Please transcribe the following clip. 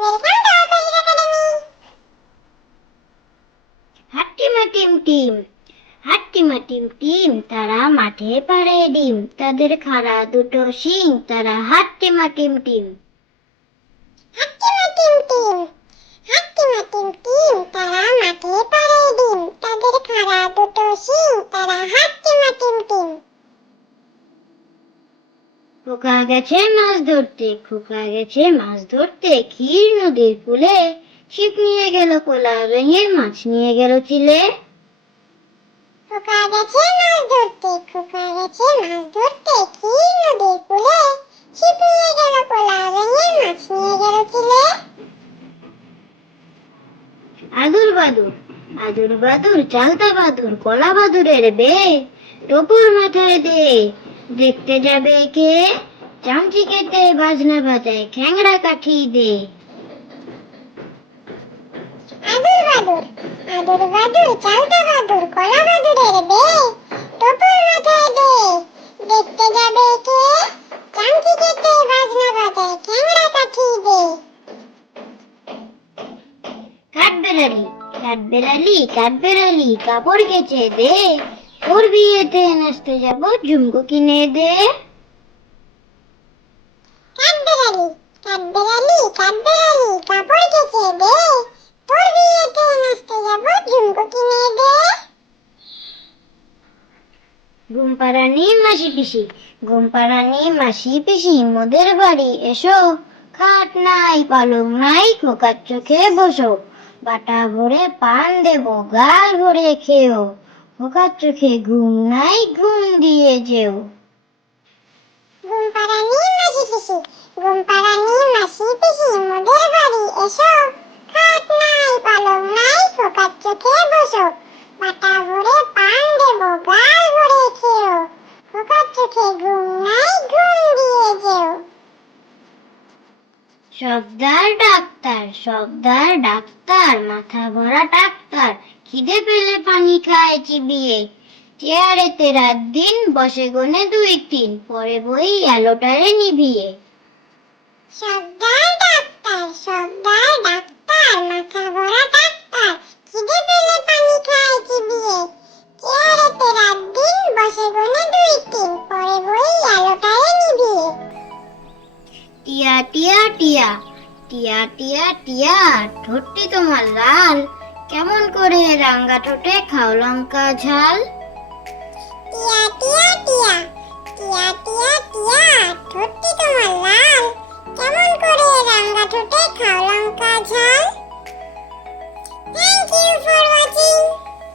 Welcome to our Basic Academy. হাট্টিমা টিম টিম হাট্টিমা টিম টিম তারা মাঠে পাড়ে ডিম, তাদের খাড়া দুটো শিং, তারা হাট্টিমা টিম টিম। হাট্টিমা টিম টিম, হাট্টিমা টিম টিম, তারা মাঠে পাড়ে ডিম, তাদের খাড়া দুটো শিং, তারা হাট্টিমা টিম টিম। খোকা গেছে মাছ ধরতে, খোকা গেছে মাছ ধরতে, ক্ষীর নদীর কূলে, ছিপ নিয়ে গেল কোলা ভেঙে, মাছ নিয়ে গেল চিলে। খোকা গেছে মাছ ধরতে, খোকা গেছে মাছ ধরতে, ক্ষীর নদীর কূলে, ছিপ নিয়ে গেল কোলা ভেঙে, মাছ নিয়ে গেল চিলে। আদুর বাদুর আদুর বাদুর চালতা বাদুর, কলা বাদুরের বে, টপুর মাথায় দে, দেখতে যাবে কে, চামচি কেটে বাজনা বাজায়, খ্যাংড়া কাঠি দে। আদুর বাদুর, আদুর বাদুর চালতা বাদুর, কলা বাদুরের বে, টপুর মাথায় দে, দেখতে যাবে কে, চামচি কেটে বাজনা বাজায়, খ্যাংড়া কাঠি দে। কাঠবেড়ালি কাঠবেড়ালি কাঠবেড়ালি, কাপড় কেচে দে, তোর বিয়েতে নাচতে যাব, ঝুমকো কিনে দে। কাঠবেড়ালি, কাঠবেড়ালি, কাঠবেড়ালি, কাপড় কেচে দে, তোর বিয়েতে নাচতে যাব, ঝুমকো কিনে দে। ঘুমপাড়ানি মাসি পিসি ঘুমপাড়ানি মাসি পিসি, মোদের বাড়ি এসো, খাট নাই পালং নাই, খোকার চোখে বসো, বাটা ভরে পান দেবো, গাল ভরে খেও, খোকার চোখে ঘুম নাই, ঘুম দিয়ে যেও। ঘুমপাড়ানি মাসি পিসি, ঘুমপাড়ানি মাসি পিসি, মোদের বাড়ি এসো, খাট নাই পালং নাই, খোকার চোখে বসো, বাটা ভরে পান দেবো, গাল ভরে খেও, খোকার চোখে ঘুম নাই, ঘুম দিয়ে যেও। সর্দার ডাক্তার, মাথা ভরা ডাক্তার, খিদে পেলে পানি খায় চিবিয়ে, চেয়ারেতে রাত দিন বসে গনে দুই তিন, পরে বই আলোটারে নিভিয়ে। সর্দার ডাক্তার, মাথা ভরা ডাক্তার, খিদে পেলে পানি খায় চিবিয়ে, চেয়ারেতে রাত দিন বসে গনে দুই তিন, পরে বই আলোটারে নিভিয়ে। টিয়া টিয়া টিয়া টিয়া টিয়া টিয়া, ঠোঁটটি তোমার লাল, কেমন করে রাঙ্গা ঠোঁটে খাও লঙ্কা ঝাল। টিয়া টিয়া টিয়া, টিয়া টিয়া টিয়া, ঠোঁটটি তোমার লাল, কেমন করে রাঙ্গা ঠোঁটে